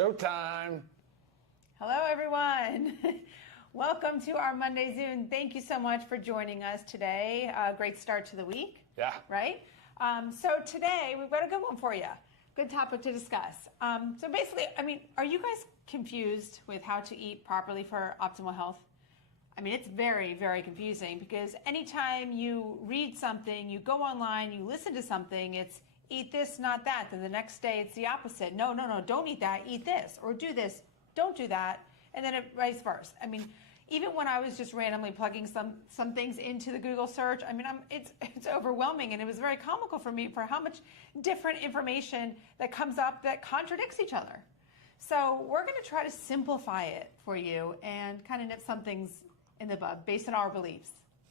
Showtime. Hello, everyone. Welcome to our Monday Zoom. Thank you so much for joining us today. Great start to the week. Yeah. Right? So today, we've got a good one for you. Good topic to discuss. So basically, are you guys confused with how to eat properly for optimal health? It's very, very confusing because anytime you read something, you go online, you listen to something, it's eat this, not that. Then the next day it's the opposite. No, don't eat that, eat this. Or do this, don't do that. And then it vice versa. Even when I was just randomly plugging some things into the Google search, it's overwhelming, and it was very comical for me for how much different information that comes up that contradicts each other. So we're going to try to simplify it for you and kind of nip some things in the bud based on our beliefs,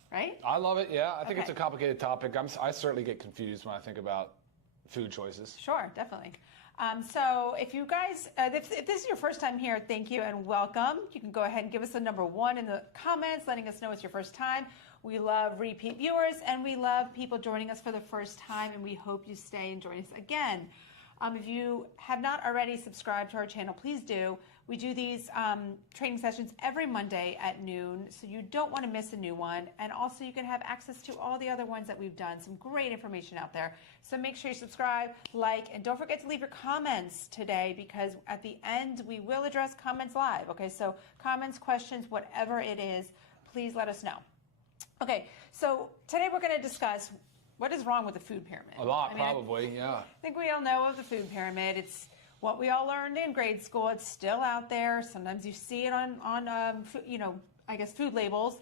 right? I love it, yeah. I think it's a complicated topic. I certainly get confused when I think about food choices. Sure, definitely. So if you guys, if this is your first time here, thank you and welcome. You can go ahead and give us a number 1 in the comments, letting us know it's your first time. We love repeat viewers and we love people joining us for the first time, and we hope you stay and join us again. If you have not already subscribed to our channel, please do. We do these training sessions every Monday at noon, so you don't want to miss a new one. And also you can have access to all the other ones that we've done. Some great information out there. So make sure you subscribe, like, and don't forget to leave your comments today, because at the end we will address comments live. Okay, so comments, questions, whatever it is, please let us know. Okay, so today we're going to discuss what is wrong with the food pyramid? A lot, probably, yeah. I think we all know of the food pyramid. It's what we all learned in grade school. It's still out there. Sometimes you see it on food labels.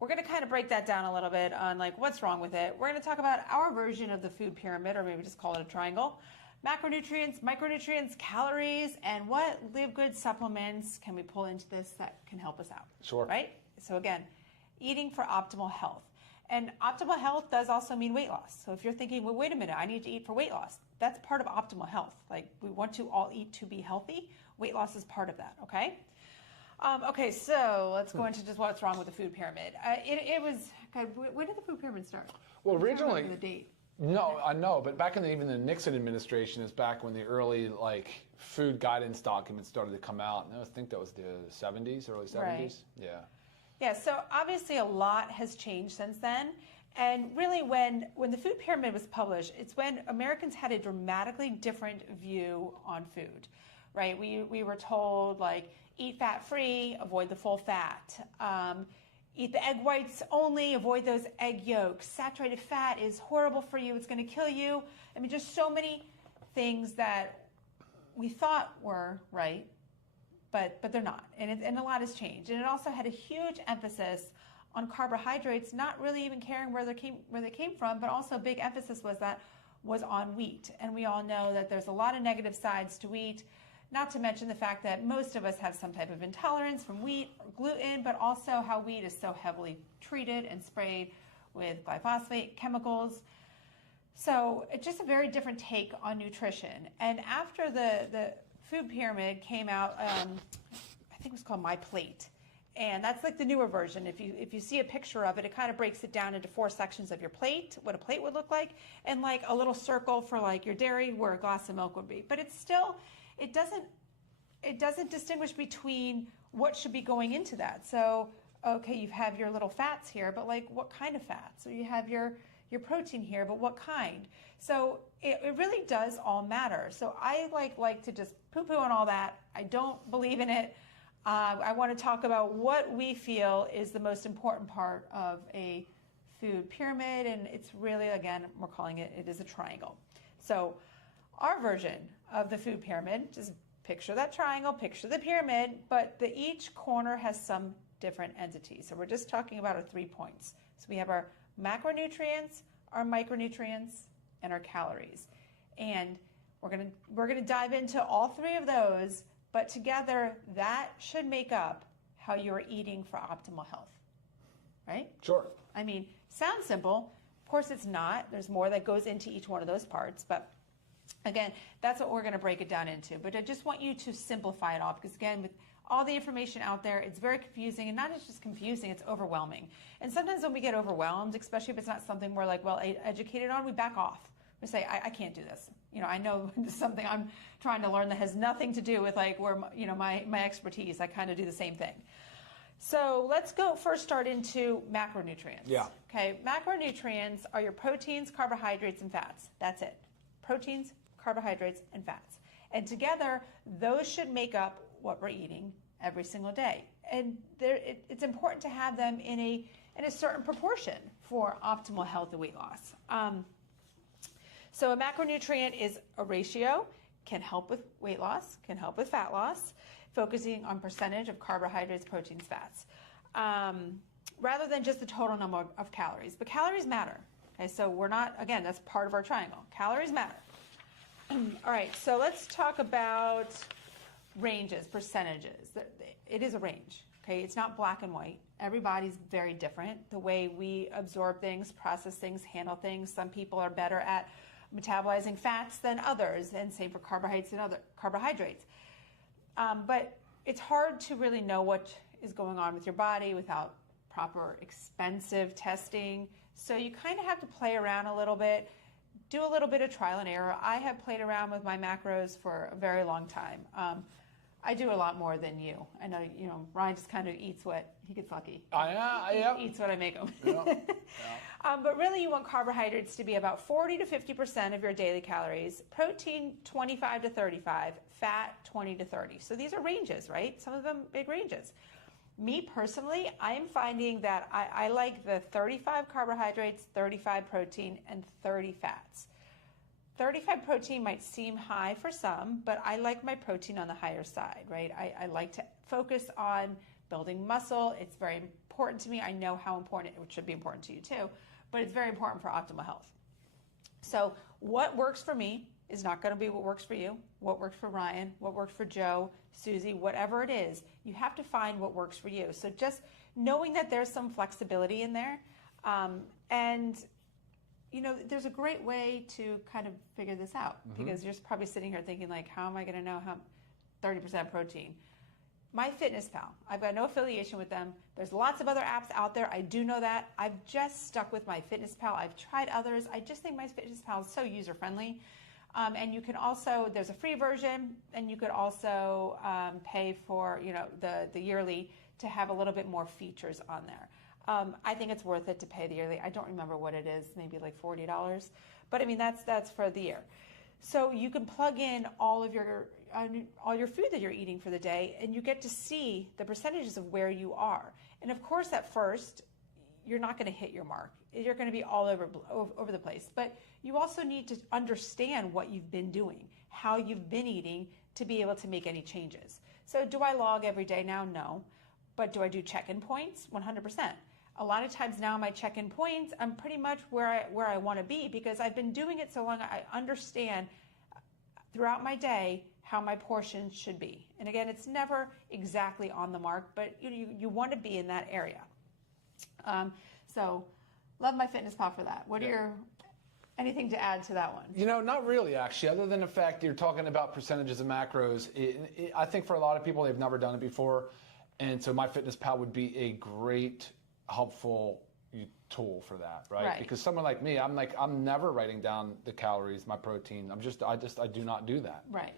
We're going to kind of break that down a little bit on what's wrong with it. We're going to talk about our version of the food pyramid, or maybe just call it a triangle. Macronutrients, micronutrients, calories, and what Live Good supplements can we pull into this that can help us out? Sure. Right? So again, eating for optimal health. And optimal health does also mean weight loss. So if you're thinking, well, wait a minute, I need to eat for weight loss. That's part of optimal health. We want to all eat to be healthy. Weight loss is part of that, okay? Okay, so let's go into just what's wrong with the food pyramid. When did the food pyramid start? Well, originally, the date. No, I know, but back in even the Nixon administration is back when the early food guidance documents started to come out. And I think that was the 70s, early 70s. Right. Yeah. Yeah, so obviously a lot has changed since then. And really when the food pyramid was published, it's when Americans had a dramatically different view on food, right? We were told, eat fat-free, avoid the full fat. Eat the egg whites only, avoid those egg yolks. Saturated fat is horrible for you, it's going to kill you. Just so many things that we thought were right, but they're not, and a lot has changed. And it also had a huge emphasis on carbohydrates, not really even caring where they came from, but also a big emphasis was on wheat. And we all know that there's a lot of negative sides to wheat, not to mention the fact that most of us have some type of intolerance from wheat or gluten, but also how wheat is so heavily treated and sprayed with glyphosate chemicals. So it's just a very different take on nutrition. And after the food pyramid came out, I think it was called My Plate, and that's the newer version. If you see a picture of it, it kind of breaks it down into 4 sections of your plate, what a plate would look like, and a little circle for your dairy where a glass of milk would be. But it doesn't distinguish between what should be going into that. So okay, you have your little fats here, but what kind of fats? So you have your protein here, but what kind? So it really does all matter. So I like to just poo-poo on all that. I don't believe in it. I want to talk about what we feel is the most important part of a food pyramid, and it's really, again, we're calling it is a triangle. So our version of the food pyramid, just picture that triangle, picture the pyramid, but each corner has some different entities. So we're just talking about our 3 points. So we have our macronutrients, our micronutrients, and our calories. And we're gonna dive into all 3 of those, but together that should make up how you're eating for optimal health, right? Sure. Sounds simple. Of course it's not. There's more that goes into each one of those parts, but again, that's what we're gonna break it down into. But I just want you to simplify it all, because again, with all the information out there, it's very confusing, and not just confusing, it's overwhelming. And sometimes when we get overwhelmed, especially if it's not something we're well educated on, we back off, We say, I can't do this. I know this is something I'm trying to learn that has nothing to do with like where, my expertise. I kind of do the same thing. So let's start into macronutrients. Yeah. Okay, macronutrients are your proteins, carbohydrates, and fats. That's it. Proteins, carbohydrates, and fats. And together, those should make up what we're eating every single day. And it's important to have them in a certain proportion for optimal health and weight loss. So a macronutrient is a ratio, can help with weight loss, can help with fat loss, focusing on percentage of carbohydrates, proteins, fats, rather than just the total number of calories. But calories matter. Okay, so we're not, again, that's part of our triangle. Calories matter. All right, so let's talk about ranges, percentages. It is a range, okay? It's not black and white. Everybody's very different. The way we absorb things, process things, handle things. Some people are better at metabolizing fats than others, and same for carbohydrates and other carbohydrates. But it's hard to really know what is going on with your body without proper expensive testing. So you kind of have to play around a little bit, do a little bit of trial and error. I have played around with my macros for a very long time. I do a lot more than you. I know, Ryan just kind of eats what he gets lucky. He eats what I make him. Yeah. But really, you want carbohydrates to be about 40 to 50% of your daily calories, protein 25 to 35, fat 20 to 30. So these are ranges, right? Some of them big ranges. Me personally, I'm finding that I like the 35 carbohydrates, 35 protein, and 30 fats. 35 protein might seem high for some, but I like my protein on the higher side, right? I like to focus on building muscle. It's very important to me. I know how important it should be important to you too, but it's very important for optimal health. So what works for me is not going to be what works for you, what works for Ryan, what works for Joe, Susie, whatever it is. You have to find what works for you. So just knowing that there's some flexibility in there, and there's a great way to kind of figure this out, because you're probably sitting here thinking like, how am I going to know how 30% protein? MyFitnessPal, I've got no affiliation with them. There's lots of other apps out there. I do know that. I've just stuck with MyFitnessPal. I've tried others. I just think MyFitnessPal is so user-friendly. And you can also, there's a free version, and you could also pay for, the yearly to have a little bit more features on there. I think it's worth it to pay the yearly. I don't remember what it is, maybe like $40. But I mean, that's for the year. So you can plug in all your food that you're eating for the day, and you get to see the percentages of where you are. And of course, at first, you're not going to hit your mark. You're going to be all over the place. But you also need to understand what you've been doing, how you've been eating, to be able to make any changes. So do I log every day now? No. But do I do check-in points? 100%. A lot of times now my check-in points, I'm pretty much where I want to be, because I've been doing it so long. I understand throughout my day how my portions should be. And again, it's never exactly on the mark, but you want to be in that area. So love MyFitnessPal for that. What are anything to add to that one? Not really, actually, other than the fact you're talking about percentages of macros. I think for a lot of people, they've never done it before. And so MyFitnessPal would be a great, helpful tool for that, right? Because someone like me, I'm never writing down the calories, my protein. I do not do that. Right.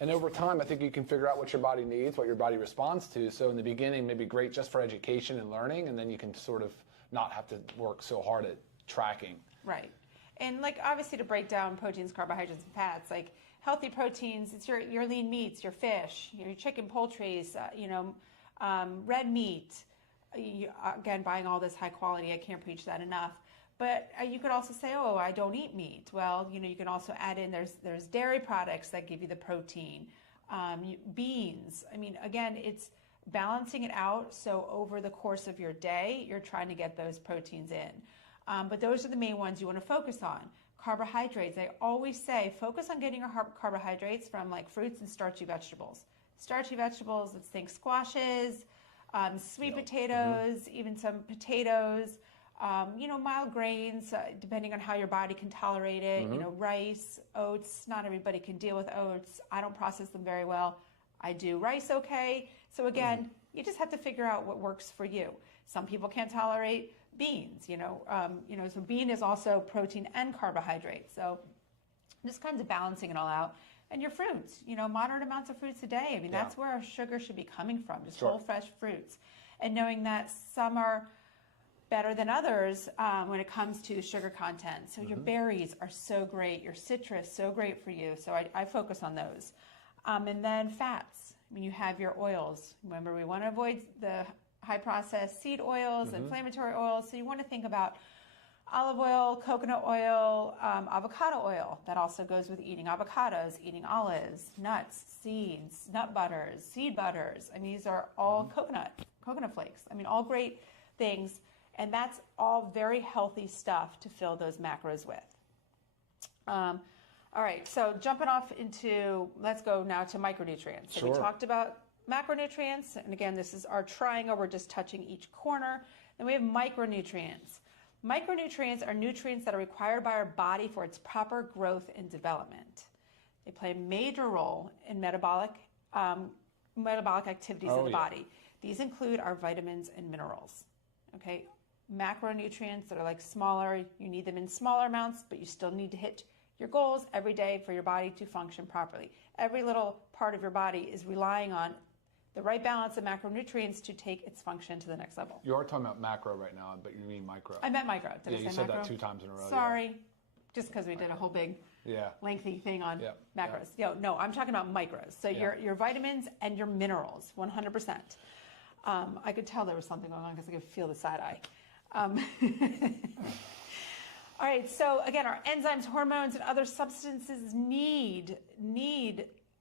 And over time, I think you can figure out what your body needs, what your body responds to. So in the beginning, maybe great just for education and learning, and then you can sort of not have to work so hard at tracking. Right. And obviously to break down proteins, carbohydrates, and fats, healthy proteins, it's your lean meats, your fish, your chicken, poultries, red meat. Again, buying all this high quality, I can't preach that enough. But you could also say, oh, I don't eat meat. Well, you can also add in, there's dairy products that give you the protein, beans. I mean, again, it's balancing it out. So over the course of your day, you're trying to get those proteins in. But those are the main ones you want to focus on. Carbohydrates, I always say, focus on getting your carbohydrates from fruits and starchy vegetables. Starchy vegetables, let's think squashes, sweet potatoes, even some potatoes, mild grains, depending on how your body can tolerate it, rice, oats. Not everybody can deal with oats. I don't process them very well. I do rice okay. So again, you just have to figure out what works for you. Some people can't tolerate beans, so bean is also protein and carbohydrate. So just kinds of balancing it all out. And your fruits, moderate amounts of fruits a day. I mean, that's where our sugar should be coming from, just whole fresh fruits. And knowing that some are better than others when it comes to sugar content. So your berries are so great, your citrus, so great for you. So I focus on those. And then fats. I mean, you have your oils. Remember, we want to avoid the high processed seed oils, inflammatory oils. So you want to think about olive oil, coconut oil, avocado oil. That also goes with eating avocados, eating olives, nuts, seeds, nut butters, seed butters. I mean, these are all coconut flakes. I mean, all great things. And that's all very healthy stuff to fill those macros with. All right, so jumping off into, let's go now to micronutrients. So we talked about macronutrients, and again, this is our triangle. We're just touching each corner. Then we have micronutrients. Micronutrients are nutrients that are required by our body for its proper growth and development. They play a major role in metabolic activities of the body. These include our vitamins and minerals. Okay, macronutrients that are like smaller, you need them in smaller amounts, but you still need to hit your goals every day for your body to function properly. Every little part of your body is relying on the right balance of macronutrients to take its function to the next level. You are talking about macro right now, but you mean micro. I meant micro. Did I say you said macro? that 2 times in a row. Sorry, just because we did a whole big lengthy thing on macros. No, I'm talking about micros. So your vitamins and your minerals, 100%. I could tell there was something going on because I could feel the side eye. All right, so again, our enzymes, hormones, and other substances need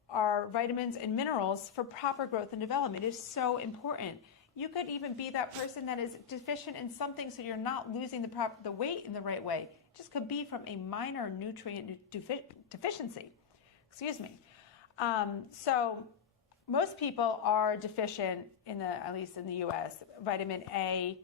our vitamins and minerals for proper growth and development. It is so important. You could even be that person that is deficient in something so you're not losing the weight in the right way. It just could be from a minor nutrient deficiency. Excuse me. So most people are deficient at least in the US, vitamin A,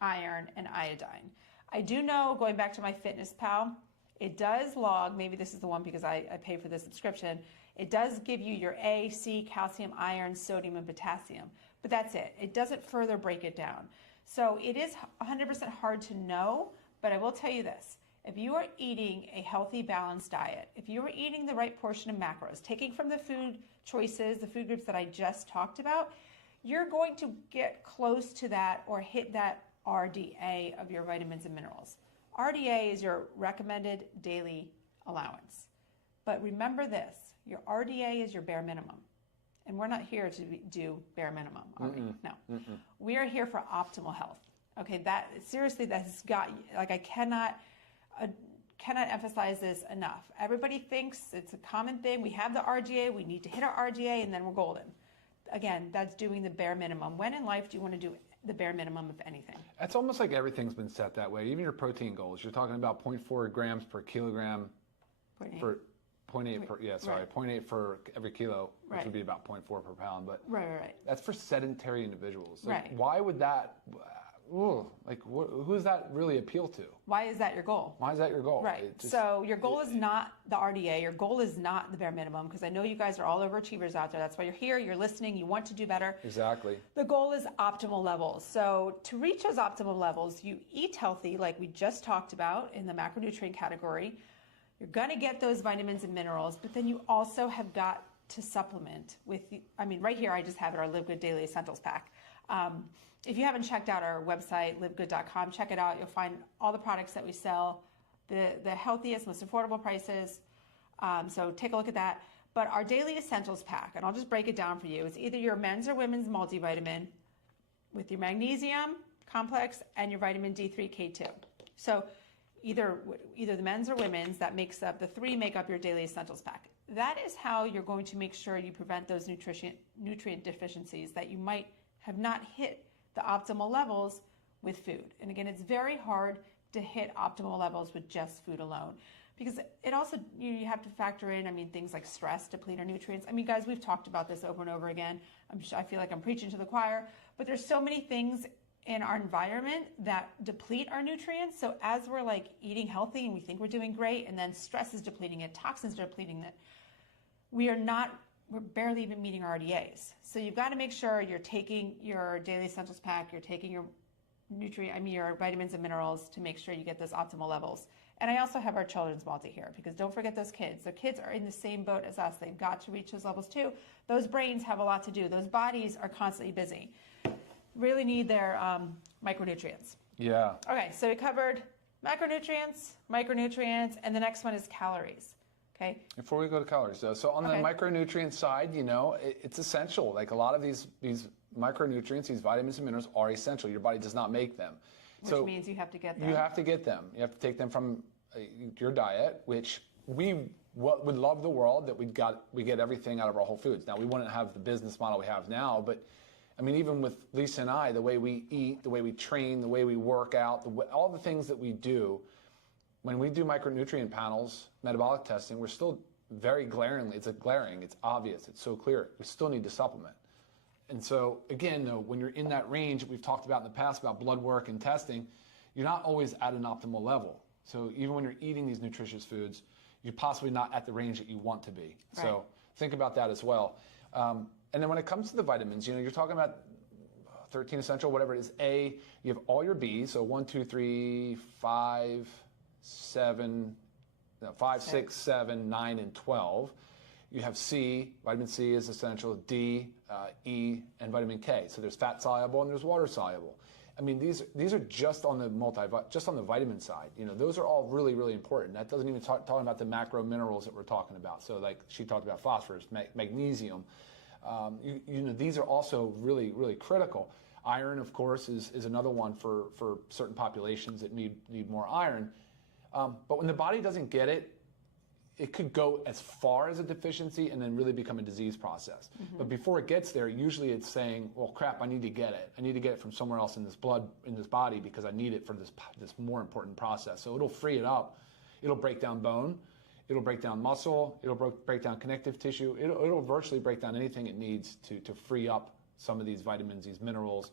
iron, and iodine. I do know, going back to my Fitness Pal, it does log, maybe this is the one because I pay for the subscription, it does give you your A, C, calcium, iron, sodium, and potassium. But that's it. It doesn't further break it down. So it is 100% hard to know, but I will tell you this. If you are eating a healthy, balanced diet, if you are eating the right portion of macros, taking from the food choices, the food groups that I just talked about, you're going to get close to that or hit that RDA of your vitamins and minerals. RDA is your recommended daily allowance. But remember this, your RDA is your bare minimum. And we're not here to do bare minimum, are we? No. We are here for optimal health. Okay, that has got, like, I cannot emphasize this enough. Everybody thinks it's a common thing. We have the RDA, we need to hit our RDA, and then we're golden. Again, that's doing the bare minimum. When in life do you want to do the bare minimum of anything? It's almost like everything's been set that way. Even your protein goals. You're talking about 0.4 grams per kilogram for 0.8 for every kilo, which would be about 0.4 per pound. But that's for sedentary individuals. Like, why would that? Who does that really appeal to? Why is that your goal? Why is that your goal? Right. So your goal is not the RDA. Your goal is not the bare minimum, because I know you guys are all overachievers out there. That's why you're here. You're listening. You want to do better. Exactly. The goal is optimal levels. So to reach those optimal levels, you eat healthy, like we just talked about in the macronutrient category. You're going to get those vitamins and minerals, but then you also have got to supplement with, right here, I just have it, our Live Good Daily Essentials Pack. If you haven't checked out our website, livegood.com, check it out. You'll find all the products that we sell, the healthiest, most affordable prices. So take a look at that. But our Daily Essentials Pack, and I'll just break it down for you, is either your men's or women's multivitamin with your magnesium complex and your vitamin D3, K2. So either the men's or women's, that makes up, the three make up your Daily Essentials Pack. That is how you're going to make sure you prevent those nutrient deficiencies that you might have not hit the optimal levels with food. And again, it's very hard to hit optimal levels with just food alone, because it also, you have to factor in, things like stress deplete our nutrients. Guys, we've talked about this over and over again. I feel like I'm preaching to the choir, but there's so many things in our environment that deplete our nutrients. So as we're eating healthy and we think we're doing great, and then stress is depleting it, toxins are depleting it, we're barely even meeting our RDAs. So you've got to make sure you're taking your Daily Essentials Pack, you're taking your your vitamins and minerals to make sure you get those optimal levels. And I also have our children's multi here, because don't forget those kids. The kids are in the same boat as us. They've got to reach those levels too. Those brains have a lot to do. Those bodies are constantly busy. Really need their micronutrients. Yeah. Okay, so we covered macronutrients, micronutrients, and the next one is calories. Okay. Before we go to calories, though, so on the micronutrient side, it's essential. Like a lot of these micronutrients, these vitamins and minerals are essential. Your body does not make them. Which means you have to get them. You have to get them. You have to take them from your diet, which we would love the world that we get everything out of our whole foods. Now, we wouldn't have the business model we have now, but I mean, even with Lisa and I, the way we eat, the way we train, the way we work out, all the things that we do, when we do micronutrient panels, metabolic testing, we're still very glaringly, it's obvious, it's so clear. We still need to supplement. And so, again, though, when you're in that range that we've talked about in the past about blood work and testing, you're not always at an optimal level. So even when you're eating these nutritious foods, you're possibly not at the range that you want to be. Right. So think about that as well. And then when it comes to the vitamins, you're talking about 13 essential, whatever it is. A, you have all your B's, so 1, 2, 3, 5, 7, 6, 7, 9, and 12. You have C, vitamin C is essential, D, E, and vitamin K. So there's fat soluble and there's water soluble. I mean, these are just on the vitamin side. Those are all really, really important. That doesn't even talking about the macro minerals that we're talking about. So like she talked about phosphorus, magnesium. These are also really, really critical. Iron, of course, is another one for certain populations that need more iron. But when the body doesn't get it, it could go as far as a deficiency and then really become a disease process. Mm-hmm. But before it gets there, usually it's saying, well, crap, I need to get it. I need to get it from somewhere else in this blood, in this body, because I need it for this more important process. So it'll free it up. It'll break down bone. It'll break down muscle. It'll break down connective tissue. It'll virtually break down anything it needs to free up some of these vitamins, these minerals,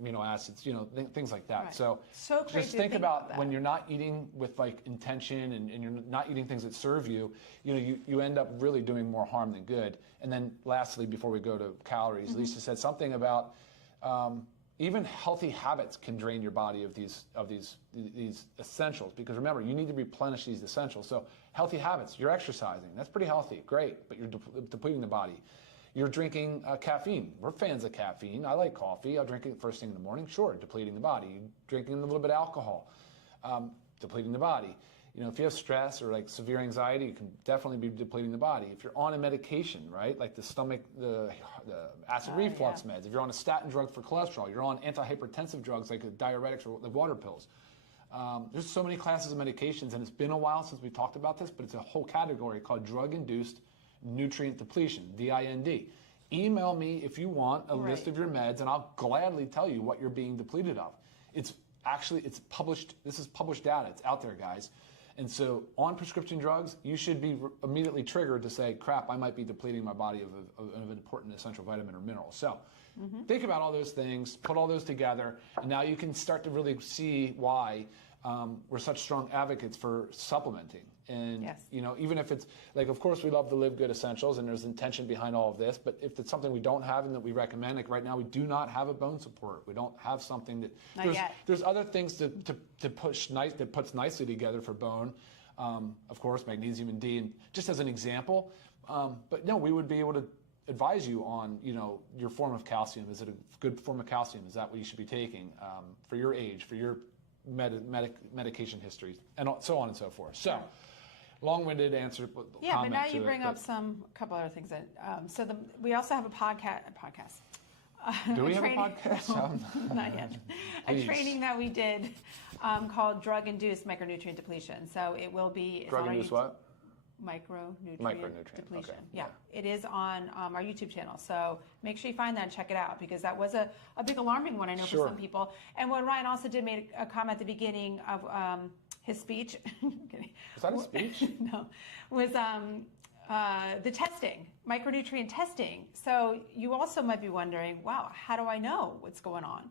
amino acids, things like that. Right. So just think about when you're not eating with like intention and you're not eating things that serve you, you end up really doing more harm than good. And then lastly, before we go to calories, mm-hmm. Lisa said something about even healthy habits can drain your body of these essentials, because remember, you need to replenish these essentials. So healthy habits, you're exercising, that's pretty healthy, great, but you're depleting the body. You're drinking caffeine. We're fans of caffeine. I like coffee. I'll drink it first thing in the morning. Sure, depleting the body. You're drinking a little bit of alcohol, depleting the body. If you have stress or like severe anxiety, you can definitely be depleting the body. If you're on a medication, right, like the acid reflux meds, if you're on a statin drug for cholesterol, you're on antihypertensive drugs like diuretics or the water pills. There's so many classes of medications, and it's been a while since we talked about this, but it's a whole category called drug-induced nutrient depletion, DIND. Email me if you want a list of your meds, and I'll gladly tell you what you're being depleted of. It's published. This is published data. It's out there, guys. And so on prescription drugs, you should be immediately triggered to say, crap, I might be depleting my body of an important essential vitamin or mineral. So think about all those things, put all those together, and now you can start to really see why we're such strong advocates for supplementing. And, even if it's, like, of course, we love the Live Good Essentials, and there's intention behind all of this, but if it's something we don't have and that we recommend, like right now, we do not have a bone support. We don't have something that, there's other things that puts nicely together for bone. Of course, magnesium and D, and just as an example. But no, we would be able to advise you on, your form of calcium. Is it a good form of calcium? Is that what you should be taking for your age, for your medication history, and so on and so forth. So, long-winded answer. Yeah, but now you bring up a couple other things. We also have a podcast. Do we have a podcast? Not yet. A training that we did called Drug-Induced Micronutrient Depletion. So it will be... Drug-induced what? Micronutrient depletion. Okay. Yeah, it is on our YouTube channel. So make sure you find that and check it out, because that was a big alarming one, I know, for some people. And what Ryan also did made a comment at the beginning of his speech. Was that a speech? No, was the testing, micronutrient testing. So you also might be wondering, wow, how do I know what's going on?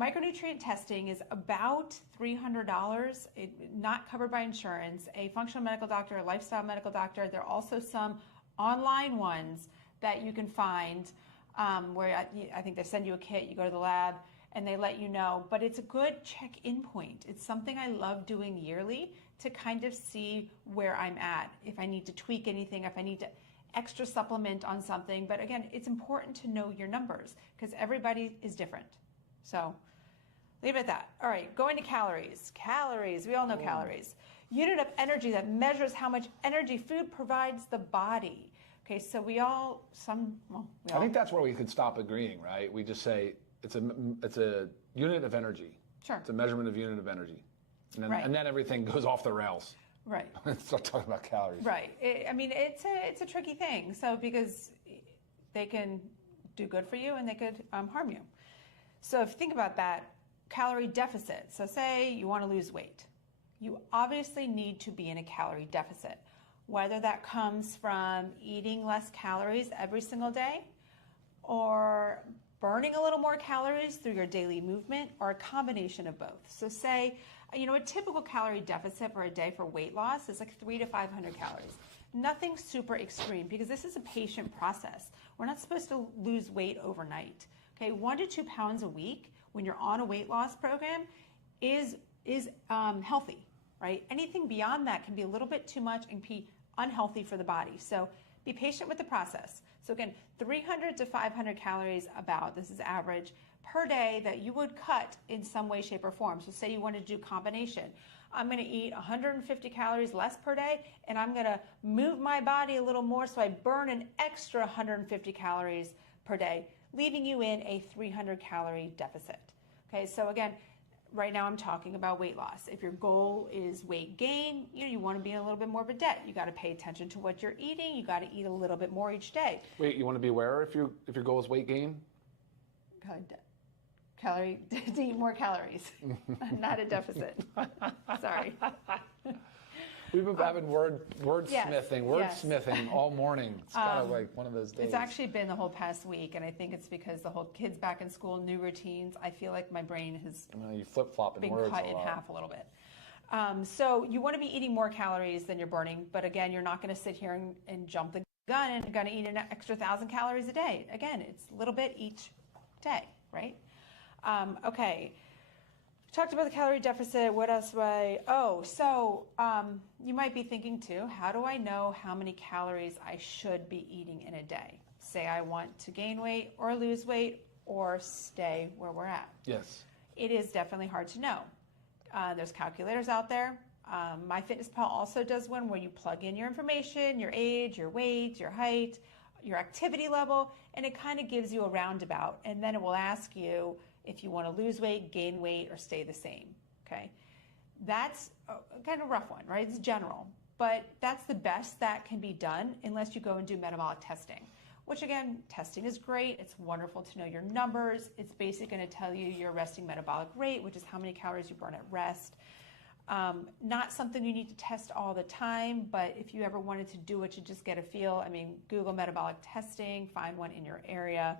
Micronutrient testing is about $300, not covered by insurance. A functional medical doctor, a lifestyle medical doctor. There are also some online ones that you can find where I think they send you a kit, you go to the lab, and they let you know, but it's a good check-in point. It's something I love doing yearly to kind of see where I'm at, if I need to tweak anything, if I need to extra supplement on something. But again, it's important to know your numbers because everybody is different. So leave it at that. All right, going to calories. Calories, we all know calories. Unit of energy that measures how much energy food provides the body. Okay, so I think that's where we could stop agreeing, right? We just say it's a unit of energy. Sure. It's a measurement of unit of energy. And then, Right. and then everything goes off the rails. Right. Start talking about calories. Right. It's a tricky thing. So because they can do good for you and they could harm you. So if you think about that, calorie deficit. So say you want to lose weight. You obviously need to be in a calorie deficit, whether that comes from eating less calories every single day or burning a little more calories through your daily movement or a combination of both. So say, a typical calorie deficit for a day for weight loss is like 300 to 500 calories. Nothing super extreme because this is a patient process. We're not supposed to lose weight overnight. Okay, 1 to 2 pounds a week when you're on a weight loss program is healthy, right? Anything beyond that can be a little bit too much and be unhealthy for the body. So be patient with the process. So again, 300 to 500 calories this is average, per day that you would cut in some way, shape, or form. So say you want to do combination. I'm going to eat 150 calories less per day, and I'm going to move my body a little more so I burn an extra 150 calories per day, leaving you in a 300 calorie deficit. Okay, so again, right now I'm talking about weight loss. If your goal is weight gain, you want to be in a little bit more of a debt. You got to pay attention to what you're eating. You got to eat a little bit more each day. Wait, you want to be aware if your goal is weight gain? To eat more calories, not a deficit. Sorry. We've been having wordsmithing all morning. It's kind of like one of those days. It's actually been the whole past week, and I think it's because the whole kids back in school, new routines. I feel like my brain has you flip-flopping been words cut in half a little bit. So you want to be eating more calories than you're burning, but again, you're not going to sit here and jump the gun and you're going to eat an extra 1,000 calories a day. Again, it's a little bit each day, right? Okay. Talked about the calorie deficit. What else? You might be thinking too, how do I know how many calories I should be eating in a day? Say I want to gain weight or lose weight or stay where we're at. Yes. It is definitely hard to know. There's calculators out there. MyFitnessPal also does one where you plug in your information, your age, your weight, your height, your activity level, and it kind of gives you a roundabout. And then it will ask you if you want to lose weight, gain weight, or stay the same, okay? That's a kind of rough one, right? It's general, but that's the best that can be done unless you go and do metabolic testing, which again, testing is great. It's wonderful to know your numbers. It's basically going to tell you your resting metabolic rate, which is how many calories you burn at rest. Not something you need to test all the time, but if you ever wanted to do it to just get a feel, Google metabolic testing, find one in your area.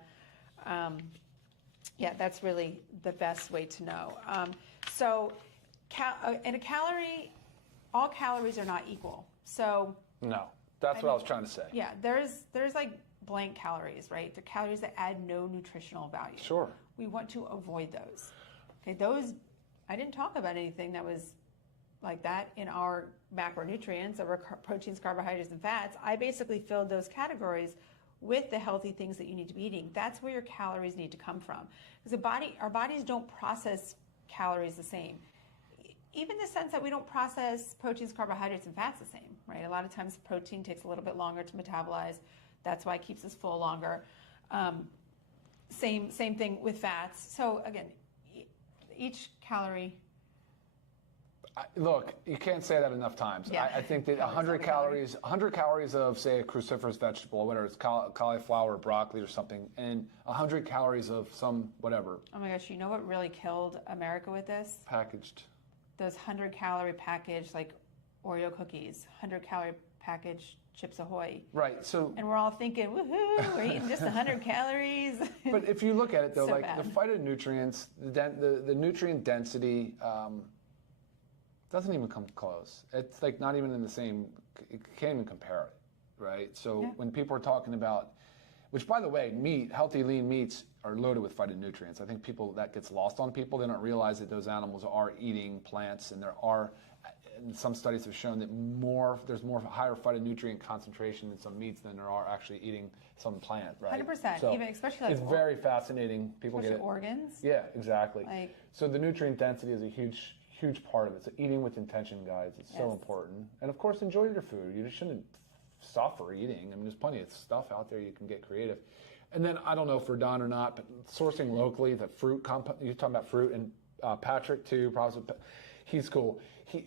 Yeah, that's really the best way to know. In a calorie, all calories are not equal. So no, that's what I was trying to say. Yeah, there's like blank calories, right? They're calories that add no nutritional value. Sure. We want to avoid those. Okay, I didn't talk about anything that was like that in our macronutrients, our proteins, carbohydrates, and fats. I basically filled those categories with the healthy things that you need to be eating. That's where your calories need to come from. Because our bodies don't process calories the same. Even the sense that we don't process proteins, carbohydrates, and fats the same, right? A lot of times protein takes a little bit longer to metabolize. That's why it keeps us full longer. Same thing with fats. So again, each calorie. Look, you can't say that enough times. Yeah. I think that 100 calories of, say, a cruciferous vegetable, whether it's cauliflower or broccoli or something, and 100 calories of some whatever. Oh my gosh, you know what really killed America with this? Packaged. Those 100-calorie package, like Oreo cookies, 100-calorie package Chips Ahoy. Right. And we're all thinking, woohoo, we're eating just 100 calories. But if you look at it, though, So like bad. the phytonutrients, the nutrient density doesn't even come close. It's like not even in the same, it can't even compare it, right? So Yeah. when people are talking about which by the way, healthy lean meats are loaded with phytonutrients. I think that gets lost on people. They don't realize that those animals are eating plants, and some studies have shown that there's higher phytonutrient concentration in some meats than there are actually eating some plant, right? 100%, so even especially like it's very fascinating. People get it. Organs. Yeah, exactly. So the nutrient density is a huge part of it. So eating with intention, guys, it's so important. And of course, enjoy your food. You just shouldn't suffer eating. I mean, there's plenty of stuff out there. You can get creative. And then I don't know if we're done or not, but sourcing locally, the fruit compound. You're talking about fruit, and Patrick too. Probably, he's cool.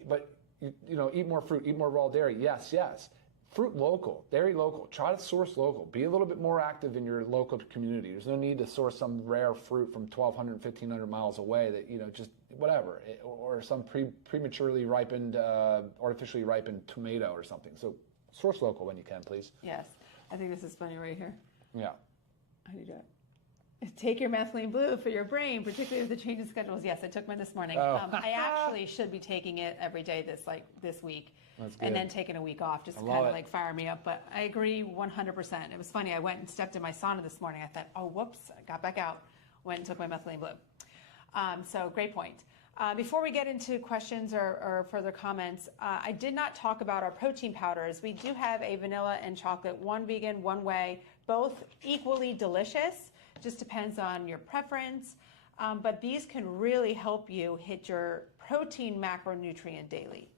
But eat more fruit, eat more raw dairy. Yes. Fruit local, dairy local. Try to source local. Be a little bit more active in your local community. There's no need to source some rare fruit from 1,200, 1,500 miles away that, just whatever, or some prematurely ripened, artificially ripened tomato or something. So source local when you can, please. Yes. I think this is funny right here. Yeah. How do you do it? Take your methylene blue for your brain, particularly with the change in schedules. Yes, I took mine this morning. I actually should be taking it every day this week. That's good. And then taking a week off, just to kind of like fire me up. But I agree 100%. It was funny. I went and stepped in my sauna this morning. I thought, oh, whoops, I got back out. Went and took my methylene blue. So great point. Before we get into questions or further comments, I did not talk about our protein powders. We do have a vanilla and chocolate, one vegan, one whey, both equally delicious. Just depends on your preference. But these can really help you hit your protein macronutrient daily.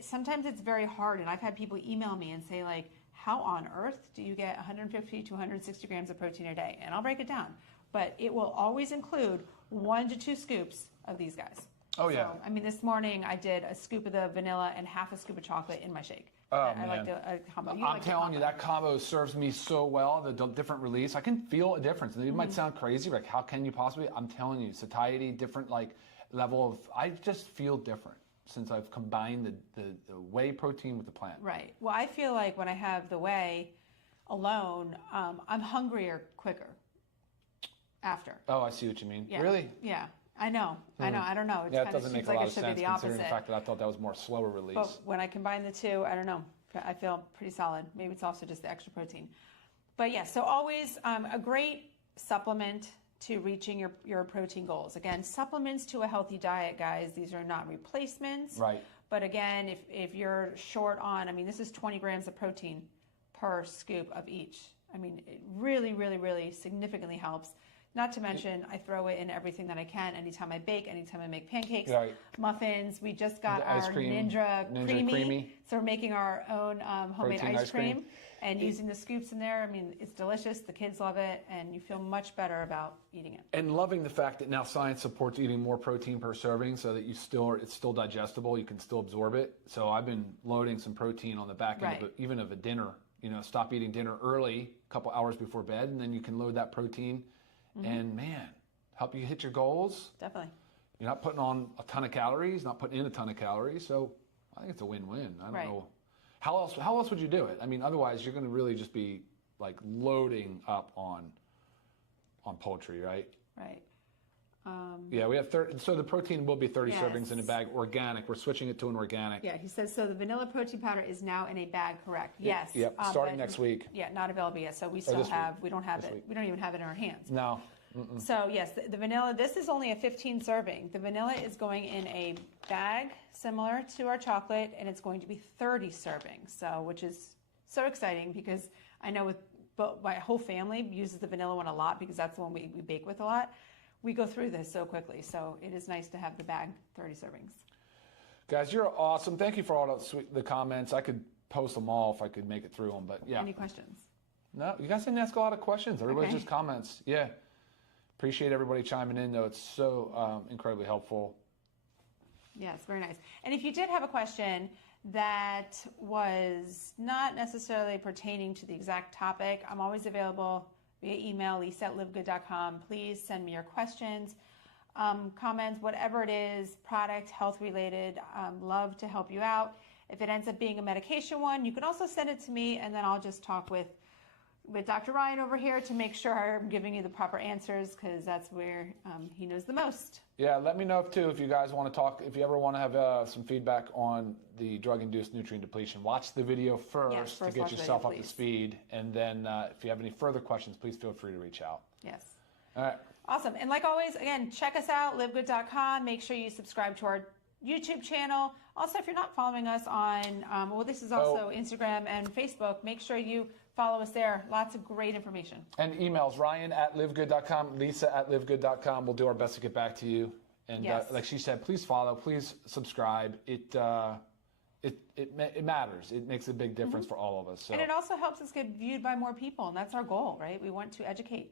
Sometimes it's very hard, and I've had people email me and say, like, how on earth do you get 150 to 160 grams of protein a day? And I'll break it down. But it will always include 1 to 2 scoops of these guys. Oh, yeah. So, I mean, this morning I did a scoop of the vanilla and half a scoop of chocolate in my shake. Oh, I like the combo. I'm telling you, that combo serves me so well, the different release. I can feel a difference. And it might sound crazy, like how can you possibly? I'm telling you, satiety, different level of, I just feel different since I've combined the whey protein with the plant. Right. Well, I feel like when I have the whey alone, I'm hungrier quicker after. Oh, I see what you mean. Yeah. Really? Yeah. I know. I don't know. It doesn't make a lot of sense considering the fact that I thought that was more slower release. But when I combine the two, I don't know. I feel pretty solid. Maybe it's also just the extra protein. But yeah, so always a great supplement to reaching your protein goals. Again, supplements to a healthy diet, guys. These are not replacements. Right. But again, if you're short on, this is 20 grams of protein per scoop of each. It really, really, really significninly helps. Not to mention, I throw it in everything that I can. Anytime I bake, anytime I make pancakes, muffins. We just got our Ninja Creamy. So we're making our own homemade ice cream and using the scoops in there. It's delicious. The kids love it, and you feel much better about eating it. And loving the fact that now science supports eating more protein per serving, so that it's still digestible. You can still absorb it. So I've been loading some protein on the back end, even of a dinner. Stop eating dinner early, a couple hours before bed, and then you can load that protein. And man, help you hit your goals. Definitely. You're not putting on a ton of calories, not putting in a ton of calories. So I think it's a win-win. I don't know. How else would you do it? Otherwise you're going to really just be like loading up on poultry, right? Right. Yeah, we have 30. So the protein will be 30 servings in a bag, organic. We're switching it to an organic. Yeah, he says, so the vanilla protein powder is now in a bag, correct? Yes. Yep, starting next week. Yeah, not available yet. So we still we don't have it. We don't even have it in our hands. No. So yes, the vanilla, this is only a 15 serving. The vanilla is going in a bag similar to our chocolate, and it's going to be 30 servings. So, which is so exciting because I know my whole family uses the vanilla one a lot because that's the one we bake with a lot. We go through this so quickly, so it is nice to have the bag, 30 servings. Guys, you're awesome. Thank you for all the comments. I could post them all if I could make it through them, but yeah. Any questions? No, you guys didn't ask a lot of questions. Everybody's just comments. Yeah. Appreciate everybody chiming in, though. It's so incredibly helpful. Yes, very nice. And if you did have a question that was not necessarily pertaining to the exact topic, I'm always available via email, lisa@livegood.com. Please send me your questions, comments, whatever it is, product, health related. Love to help you out. If it ends up being a medication one, you can also send it to me, and then I'll just talk with with Dr. Ryan over here to make sure I'm giving you the proper answers, because that's where he knows the most. Yeah, let me know too if you guys want to talk, if you ever want to have some feedback on the drug-induced nutrient depletion. Watch the video first to get yourself up to speed, and then if you have any further questions, please feel free to reach out. Yes. All right. Awesome. And like always, again, check us out, livegood.com. Make sure you subscribe to our YouTube channel. Also, if you're not following us on, well, this is also Instagram and Facebook, make sure you follow us there. Lots of great information. And emails, Ryan@livegood.com, Lisa@livegood.com. We'll do our best to get back to you. And like she said, please follow, please subscribe. It matters. It makes a big difference for all of us. So. And it also helps us get viewed by more people, and that's our goal, right? We want to educate.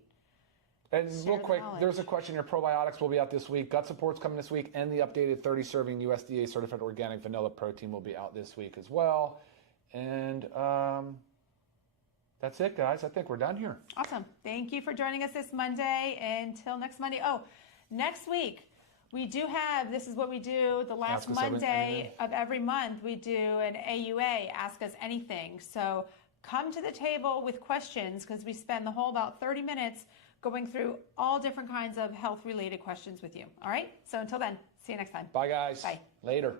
And real quick, there's a question here. Probiotics will be out this week. Gut Support's coming this week, and the updated 30-serving USDA certified organic vanilla protein will be out this week as well. And that's it, guys. I think we're done here. Awesome. Thank you for joining us this Monday. Until next Monday. Oh, next week, we do have, this is what we do, the last Monday of every month, we do an AUA, Ask Us Anything. So come to the table with questions, because we spend the whole about 30 minutes going through all different kinds of health-related questions with you. All right? So until then, see you next time. Bye, guys. Bye. Later.